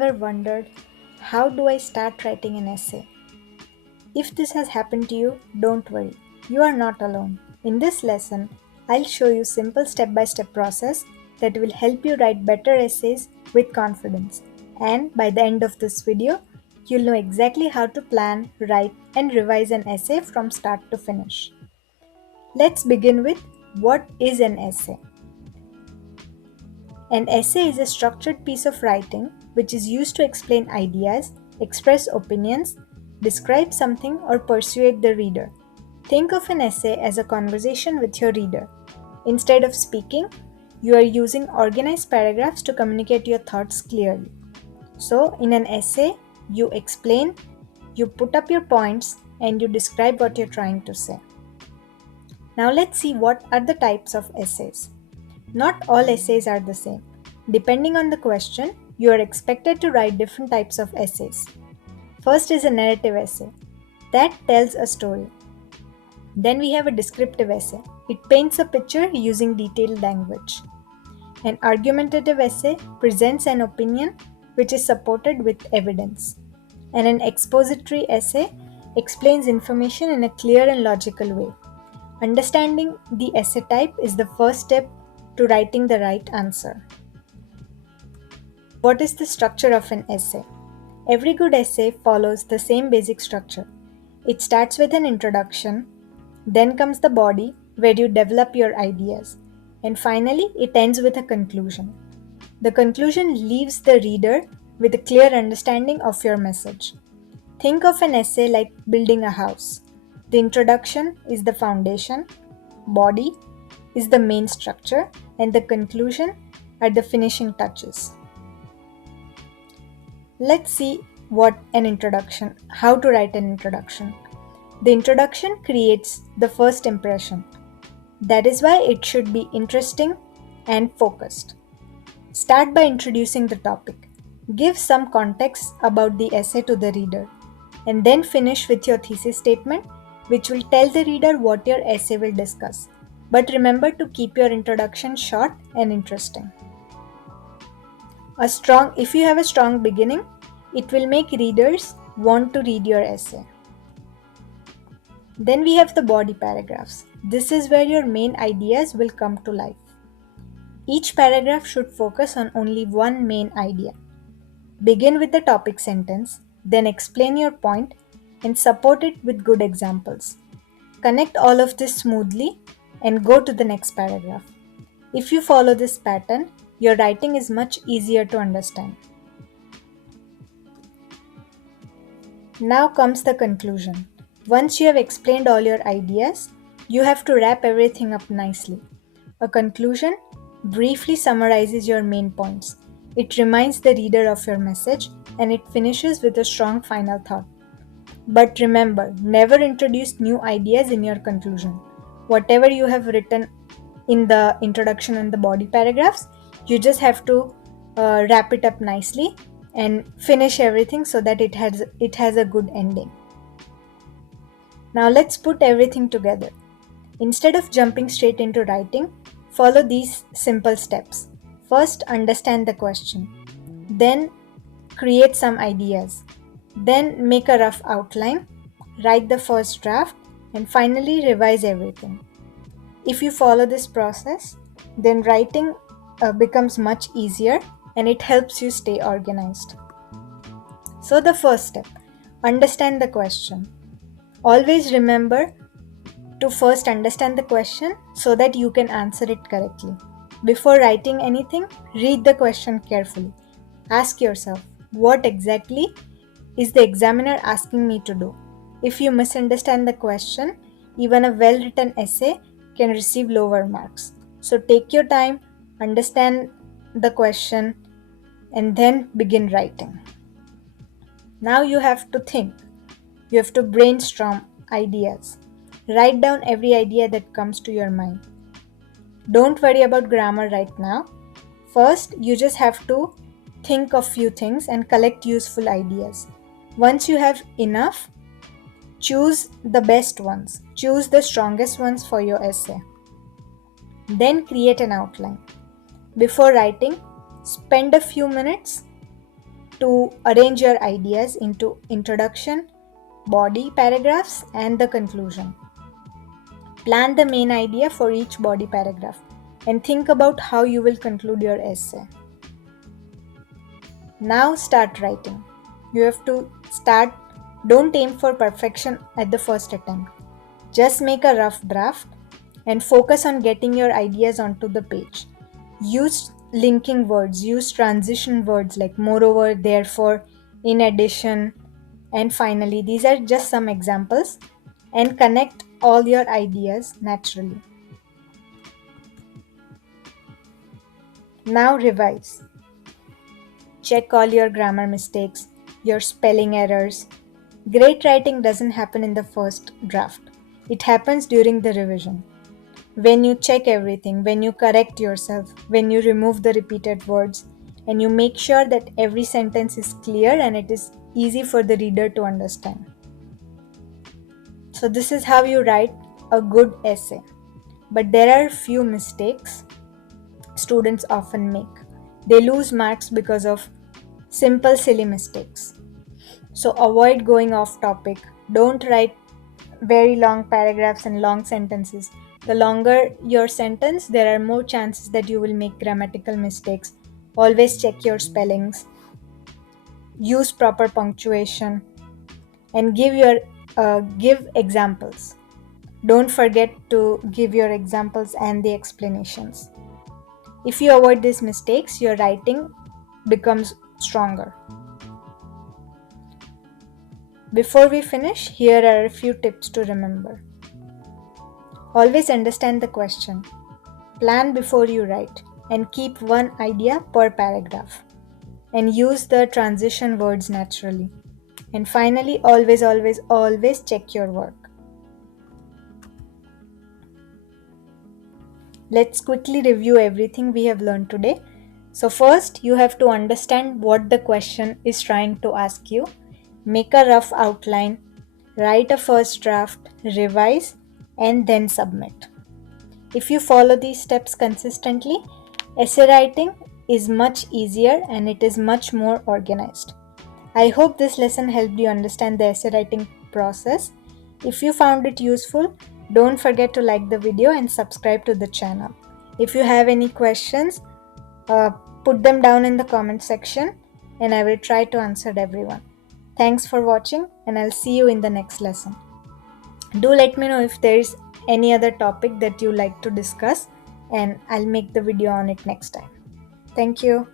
ever wondered, how do I start writing an essay? If this has happened to you, don't worry. You are not alone. In this lesson, I'll show you simple step-by-step process that will help you write better essays with confidence. And by the end of this video, you'll know exactly how to plan, write, and revise an essay from start to finish. Let's begin with what is an essay? An essay is a structured piece of writing which is used to explain ideas, express opinions, describe something, or persuade the reader. Think of an essay as a conversation with your reader. Instead of speaking, you are using organized paragraphs to communicate your thoughts clearly. So, in an essay, you explain, you put up your points, and you describe what you're trying to say. Now, let's see what are the types of essays. Not all essays are the same. Depending on the question, you are expected to write different types of essays. First is a narrative essay. That tells a story. Then we have a descriptive essay. It paints a picture using detailed language. An argumentative essay presents an opinion which is supported with evidence. And an expository essay explains information in a clear and logical way. Understanding the essay type is the first step to writing the right answer. What is the structure of an essay? Every good essay follows the same basic structure. It starts with an introduction, then comes the body where you develop your ideas, and finally it ends with a conclusion. The conclusion leaves the reader with a clear understanding of your message. Think of an essay like building a house. The introduction is the foundation, body is the main structure, and the conclusion are the finishing touches. Let's see how to write an introduction. The introduction creates the first impression. That is why it should be interesting and focused. Start by introducing the topic. Give some context about the essay to the reader, and then finish with your thesis statement, which will tell the reader what your essay will discuss. But remember to keep your introduction short and interesting. If you have a strong beginning, it will make readers want to read your essay. Then we have the body paragraphs. This is where your main ideas will come to life. Each paragraph should focus on only one main idea. Begin with the topic sentence, then explain your point and support it with good examples. Connect all of this smoothly and go to the next paragraph. If you follow this pattern, your writing is much easier to understand. Now comes the conclusion. Once you have explained all your ideas, you have to wrap everything up nicely. A conclusion briefly summarizes your main points. It reminds the reader of your message and it finishes with a strong final thought. But remember, never introduce new ideas in your conclusion. Whatever you have written in the introduction and the body paragraphs, you just have to wrap it up nicely and finish everything so that it has a good ending. Now let's put everything together. Instead of jumping straight into writing, follow these simple steps. First, understand the question. Then, create some ideas. Then, make a rough outline. Write the first draft. And finally, revise everything. If you follow this process, then writing becomes much easier and it helps you stay organized. So the first step, understand the question. Always remember to first understand the question so that you can answer it correctly. Before writing anything, read the question carefully. Ask yourself, what exactly is the examiner asking me to do? If you misunderstand the question, even a well-written essay can receive lower marks. So take your time, understand the question, and then begin writing. Now you have to think. You have to brainstorm ideas. Write down every idea that comes to your mind. Don't worry about grammar right now. First, you just have to think of few things and collect useful ideas. Once you have enough, choose the best ones. Choose the strongest ones for your essay. Then create an outline. Before writing, spend a few minutes to arrange your ideas into introduction, body paragraphs, and the conclusion. Plan the main idea for each body paragraph and think about how you will conclude your essay. Now start writing. You have to start, don't aim for perfection at the first attempt. Just make a rough draft and focus on getting your ideas onto the page. Use linking words, use transition words like moreover, therefore, in addition, and finally. These are just some examples, and connect all your ideas naturally. Now revise. Check all your grammar mistakes, your spelling errors. Great writing doesn't happen in the first draft, it happens during the revision. When you check everything, when you correct yourself, when you remove the repeated words, and you make sure that every sentence is clear and it is easy for the reader to understand. So, this is how you write a good essay. But there are few mistakes students often make. They lose marks because of simple, silly mistakes. So, avoid going off topic. Don't write very long paragraphs and long sentences. The longer your sentence, there are more chances that you will make grammatical mistakes. Always check your spellings, use proper punctuation, and give examples. Don't forget to give your examples and the explanations. If you avoid these mistakes, your writing becomes stronger. Before we finish, here are a few tips to remember. Always understand the question. Plan before you write and keep one idea per paragraph. And use the transition words naturally. And finally, always check your work. Let's quickly review everything we have learned today. So, first, you have to understand what the question is trying to ask you. Make a rough outline, write a first draft, revise, and then submit. If you follow these steps consistently, essay writing is much easier and it is much more organized. I hope this lesson helped you understand the essay writing process. If you found it useful, don't forget to like the video and subscribe to the channel. If you have any questions, uh, put them down in the comment section and I will try to answer everyone. Thanks for watching and I'll see you in the next lesson. Do let me know if there is any other topic that you like to discuss and I'll make the video on it next time. Thank you.